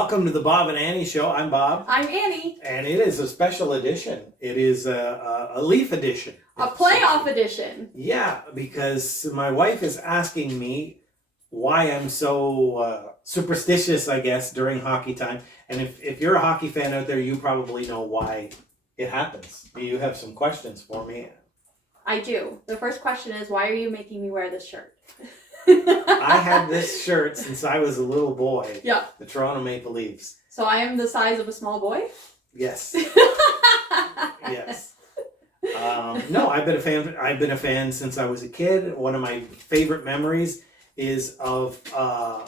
Welcome to the Bob and Annie Show. I'm Bob. I'm Annie. And it is a special edition. It is a Leaf edition. A playoff edition. Yeah, because my wife is asking me why I'm so superstitious, I guess, during hockey time. And if you're a hockey fan out there, you probably know why it happens. You have some questions for me. I do. The first question is, why are you making me wear this shirt? I had this shirt since I was a little boy. Yeah. The Toronto Maple Leafs. So I am the size of a small boy? Yes. Yes. No, I've been a fan since I was a kid. One of my favorite memories is of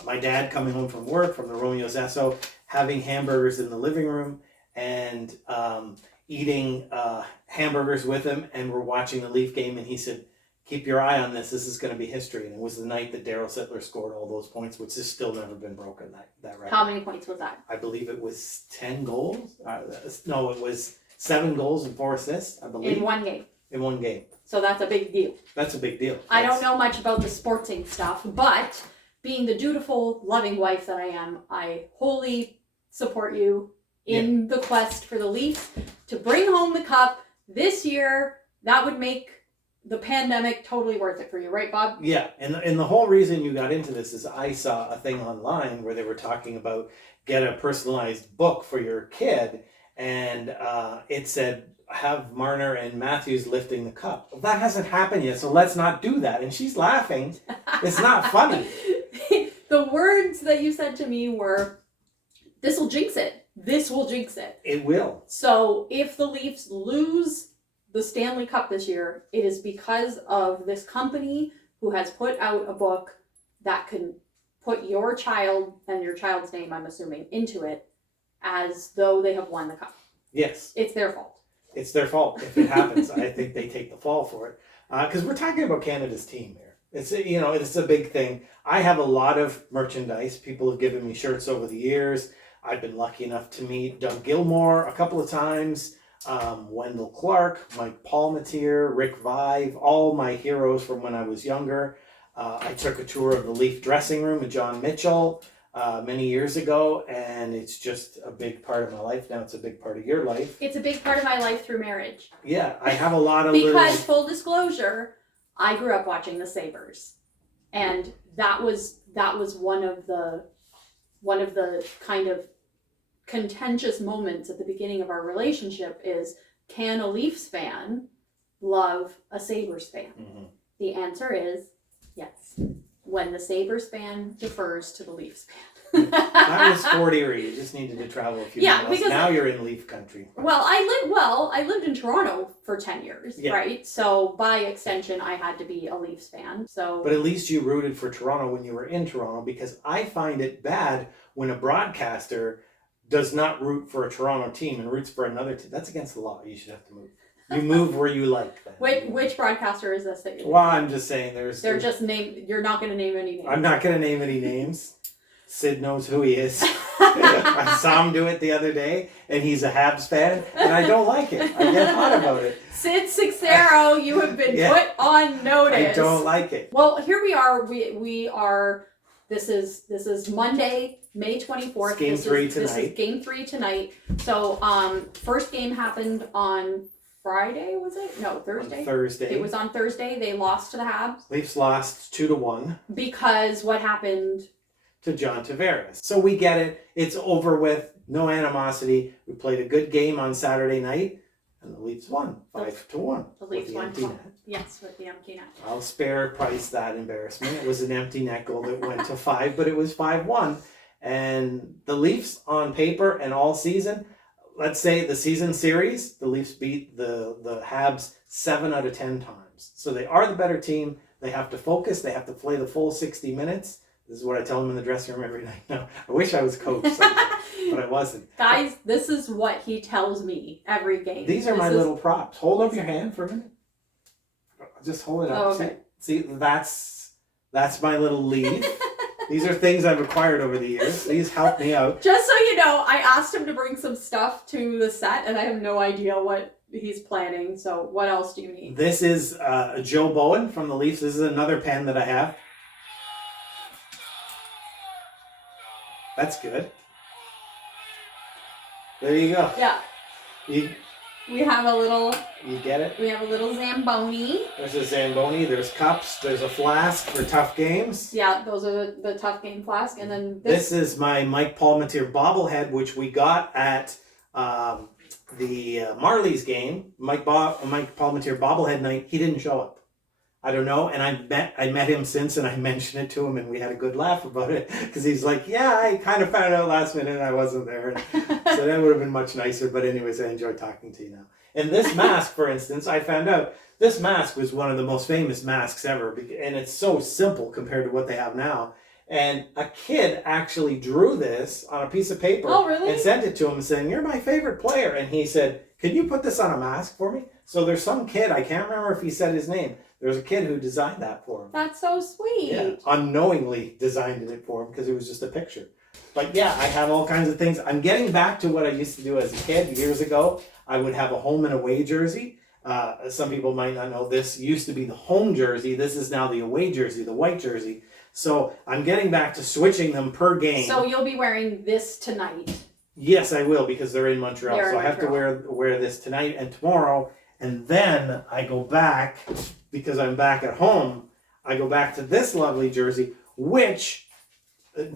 my dad coming home from work from the Romeo S1E20, having hamburgers in the living room and eating hamburgers with him, and we're watching the Leaf game, and he said, "Keep your eye on this. This is going to be history." And it was the night that Daryl Sittler scored all those points, which has still never been broken, that record. How many points was that? I believe it was 10 goals. No, it was 7 goals and 4 assists, I believe. In one game. In one game. So that's a big deal. That's a big deal. I don't know much about the sporting stuff, but being the dutiful, loving wife that I am, I wholly support you in the quest for the Leafs to bring home the cup this year. That would make the pandemic totally worth it for you, right, Bob? Yeah, and the whole reason you got into this is I saw a thing online where they were talking about get a personalized book for your kid, and it said have Marner and Matthews lifting the cup. Well, that hasn't happened yet, so let's not do that. And she's laughing. It's not funny. The words that you said to me were, "This will jinx it. This will jinx it." It will. So if the Leafs lose the Stanley Cup this year, it is because of this company who has put out a book that can put your child and your child's name, I'm assuming, into it as though they have won the cup. Yes. It's their fault. It's their fault if it happens. I think they take the fall for it. Because we're talking about Canada's team here. It's a big thing. I have a lot of merchandise. People have given me shirts over the years. I've been lucky enough to meet Doug Gilmour a couple of times. Wendell Clark, Mike Palmatier, Rick Vive, all my heroes from when I was younger. I took a tour of the Leaf dressing room with John Mitchell many years ago, and it's just a big part of my life now. It's a big part of your life. It's a big part of my life through marriage. Yeah, I have a lot of because full disclosure, I grew up watching the Sabres, and that was one of the kind of contentious moments at the beginning of our relationship is, can a Leafs fan love a Sabres fan? Mm-hmm. The answer is yes, when the Sabres fan defers to the Leafs fan. That was 40, or you just needed to travel a few miles. Because now you're in Leaf country. Well, I lived in Toronto for 10 years, right? So by extension, I had to be a Leafs fan. But at least you rooted for Toronto when you were in Toronto, because I find it bad when a broadcaster does not root for a Toronto team and roots for another team. That's against the law. You should have to move. You move where you like. Then. Which broadcaster is this that you're Well, I'm just saying They're just named. You're not going to name any names. I'm not going to name any names. Sid knows who he is. I saw him do it the other day, and he's a Habs fan, and I don't like it. I get hot about it. Sid Sixero, you have been put on notice. I don't like it. Well, here we are. We are. This is Monday, May 24th. Game 3 tonight. This is game 3 tonight. So, first game happened on Friday, was it? No, Thursday. On Thursday. It was on Thursday. They lost to the Habs. Leafs lost 2-1. Because what happened? To John Tavares. So we get it. It's over with. No animosity. We played a good game on Saturday night, and the Leafs won 5-1. The Leafs won. Yes, with the empty net. I'll spare Price that embarrassment. It was an empty net goal that went to 5, but it was 5-1. And the Leafs on paper and all season, let's say the season series, the Leafs beat the Habs 7 out of 10 times. So they are the better team. They have to focus. They have to play the full 60 minutes. This is what I tell them in the dressing room every night. No, I wish I was coach, but I wasn't. Guys, this is what he tells me every game. These are my little props. Hold up your hand for a minute. Just hold it up. Oh, okay. See, that's my little lead. These are things I've acquired over the years. These help me out. Just so you know, I asked him to bring some stuff to the set, and I have no idea what he's planning. So what else do you need? This is Joe Bowen from the Leafs. This is another pen that I have. That's good. There you go. Yeah. You We have a little. you get it? We have a little Zamboni. There's a Zamboni, there's cups, there's a flask for tough games. Yeah, those are the tough game flask, and then This is my Mike Palmetier bobblehead, which we got at the Marlies game. Mike Palmetier bobblehead night. He didn't show up. I don't know, and I met him since, and I mentioned it to him, and we had a good laugh about it because he's like, "Yeah, I kind of found out last minute, and I wasn't there." So that would have been much nicer. But anyways, I enjoy talking to you now. And this mask, for instance, I found out this mask was one of the most famous masks ever, and it's so simple compared to what they have now. And a kid actually drew this on a piece of paper and sent it to him saying, "You're my favorite player." And he said, "Can you put this on a mask for me?" So there's some kid, I can't remember if he said his name. There's a kid who designed that for him. That's so sweet. Yeah, unknowingly designed it for him because it was just a picture. But yeah, I have all kinds of things. I'm getting back to what I used to do as a kid years ago. I would have a home and away jersey. Some people might not know this used to be the home jersey. This is now the away jersey, the white jersey. So I'm getting back to switching them per game. So you'll be wearing this tonight. Yes, I will because they're in Montreal. So I have to wear this tonight and tomorrow. And then I go back, because I'm back at home, I go back to this lovely jersey, which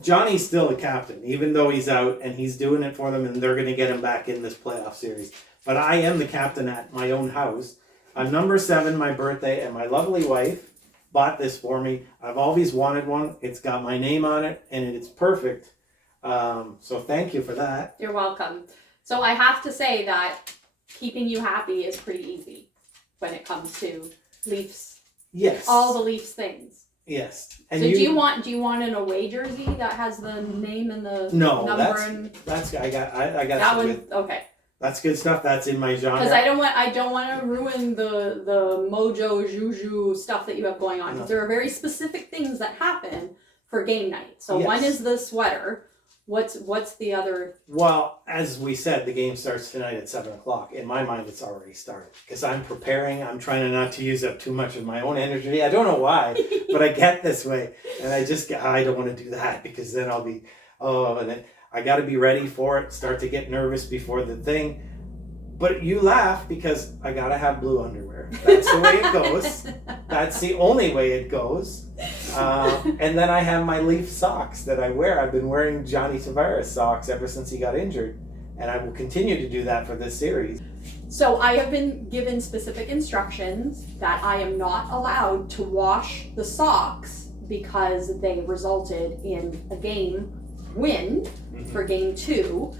Johnny's still the captain, even though he's out and he's doing it for them and they're going to get him back in this playoff series. But I am the captain at my own house. On number 7, my birthday, and my lovely wife bought this for me. I've always wanted one. It's got my name on it and it's perfect. So thank you for that. You're welcome. So I have to say that keeping you happy is pretty easy when it comes to Leafs. Yes. All the Leafs things. Yes. And so do you want an away jersey that has the name and the number I got that one? Okay. That's good stuff. That's in my genre. Because I don't want to ruin the mojo juju stuff that you have going on. Because there are very specific things that happen for game night. So one is the sweater. What's the other? Well, as we said, the game starts tonight at 7:00. In my mind, it's already started because I'm preparing. I'm trying not to use up too much of my own energy. I don't know why, but I get this way, and I don't want to do that because then I'll be and then I got to be ready for it. Start to get nervous before the thing. But you laugh because I gotta have blue underwear. That's the way it goes. That's the only way it goes. And then I have my Leaf socks that I wear. I've been wearing Johnny Tavares socks ever since he got injured. And I will continue to do that for this series. So I have been given specific instructions that I am not allowed to wash the socks because they resulted in a game win for game 2.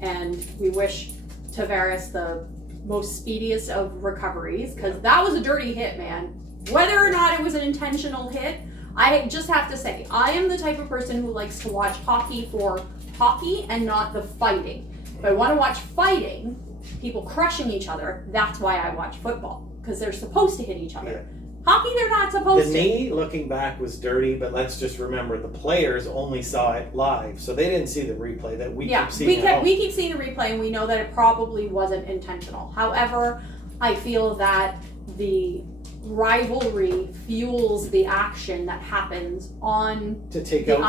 And we wish Tavares the most speediest of recoveries because that was a dirty hit, man. Whether or not it was an intentional hit, I just have to say, I am the type of person who likes to watch hockey for hockey and not the fighting. If I want to watch fighting, people crushing each other, that's why I watch football, because they're supposed to hit each other. Yeah. Hockey, they're not supposed to. The knee, looking back, was dirty, but let's just remember the players only saw it live, so they didn't see the replay that we keep seeing. We keep seeing the replay, and we know that it probably wasn't intentional. However, I feel that the rivalry fuels the action that happens on to take out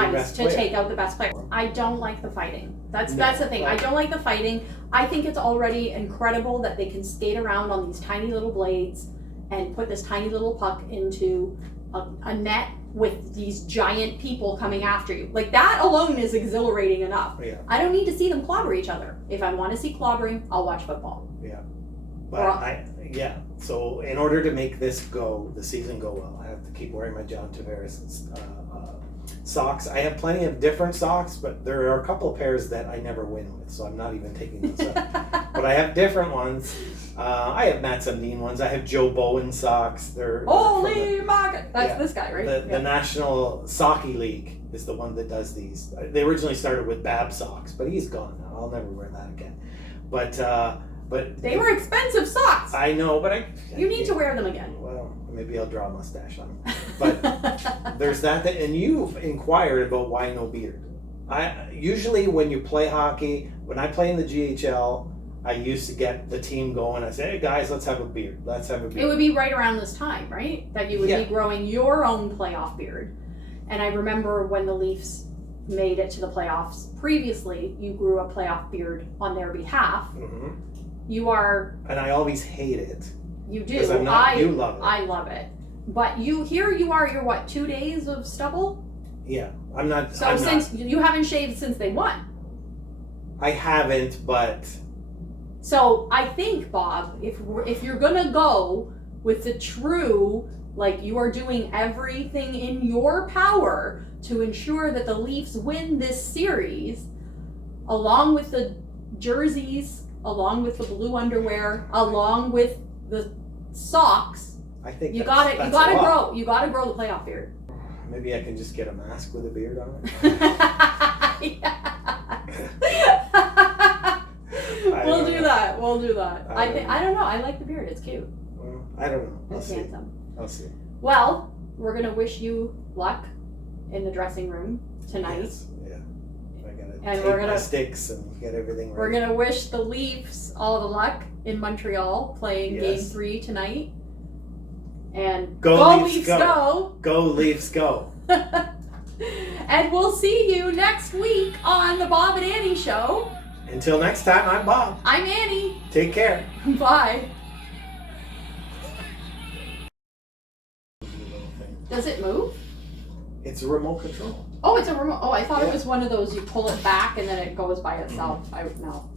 the best player. I don't like the fighting. That's the thing. I don't like the fighting. I think it's already incredible that they can skate around on these tiny little blades and put this tiny little puck into a net with these giant people coming after you. Like, that alone is exhilarating enough. Yeah. I don't need to see them clobber each other. If I want to see clobbering, I'll watch football. Yeah. But so in order to make the season go well, I have to keep wearing my John Tavares socks. I have plenty of different socks, but there are a couple of pairs that I never win with, so I'm not even taking those up. But I have different ones. I have Matt Sundin ones. I have Joe Bowen socks. Holy market! That's this guy, right? The National Socky League is the one that does these. They originally started with Bab socks, but he's gone now. I'll never wear that again. But they were expensive socks. I know, but you need to wear them again. Well, maybe I'll draw a mustache on them. But there's that. And you've inquired about why no beard. Usually when you play hockey, when I play in the GHL, I used to get the team going. I say, "Hey guys, let's have a beard. Let's have a beard." It would be right around this time, right? That you would be growing your own playoff beard. And I remember when the Leafs made it to the playoffs previously. You grew a playoff beard on their behalf. Mm-hmm. You are. And I always hate it. You do. Because I'm not. You love it. I love it. But you are. You're what? 2 days of stubble. Yeah, I'm not. So you haven't shaved since they won. I haven't, but. So I think, Bob, if you're gonna go with the true, like you are doing everything in your power to ensure that the Leafs win this series, along with the jerseys, along with the blue underwear, along with the socks, I think you gotta grow the playoff beard. Maybe I can just get a mask with a beard on it. We'll do that. I don't know. I like the beard. It's cute. Well, I don't know. I'll see. Handsome. I'll see. Well, we're gonna wish you luck in the dressing room tonight. Yes. Yeah. I gotta And take my sticks and get everything ready. We're gonna wish the Leafs all the luck in Montreal playing Game 3 tonight. And go Leafs go! Go Leafs go! And we'll see you next week on the Bob and Annie Show. Until next time, I'm Bob. I'm Annie. Take care. Bye. Does it move? It's a remote control. Oh, it's a remote. Oh, I thought it was one of those you pull it back and then it goes by itself. No.